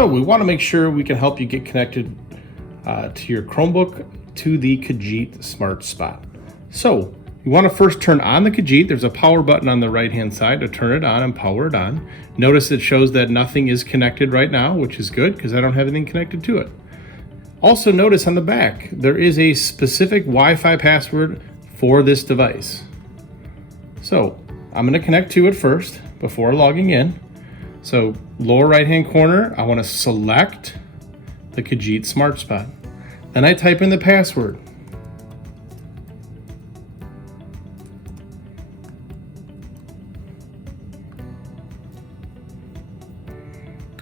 So we want to make sure we can help you get connected to your Chromebook to the Khajiit Smart Spot. So you want to first turn on the Khajiit. There's a power button on the right hand side to turn it on and power it on. Notice it shows that nothing is connected right now, which is good because I don't have anything connected to it. Also notice on the back, there is a specific Wi-Fi password for this device. So I'm going to connect to it first before logging in. So lower right hand corner, I want to select the Khajiit Smart Spot. Then I type in the password.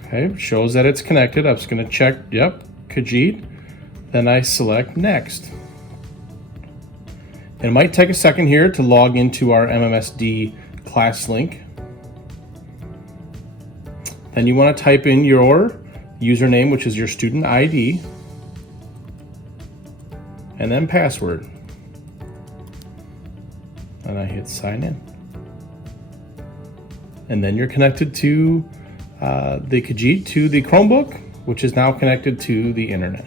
Okay, shows that it's connected. I'm just going to check, yep, Khajiit. Then I select next. It might take a second here to log into our MMSD class link. Then you want to type in your username, which is your student ID, and then password. And I hit sign in. And then you're connected to the Khajiit to the Chromebook, which is now connected to the internet.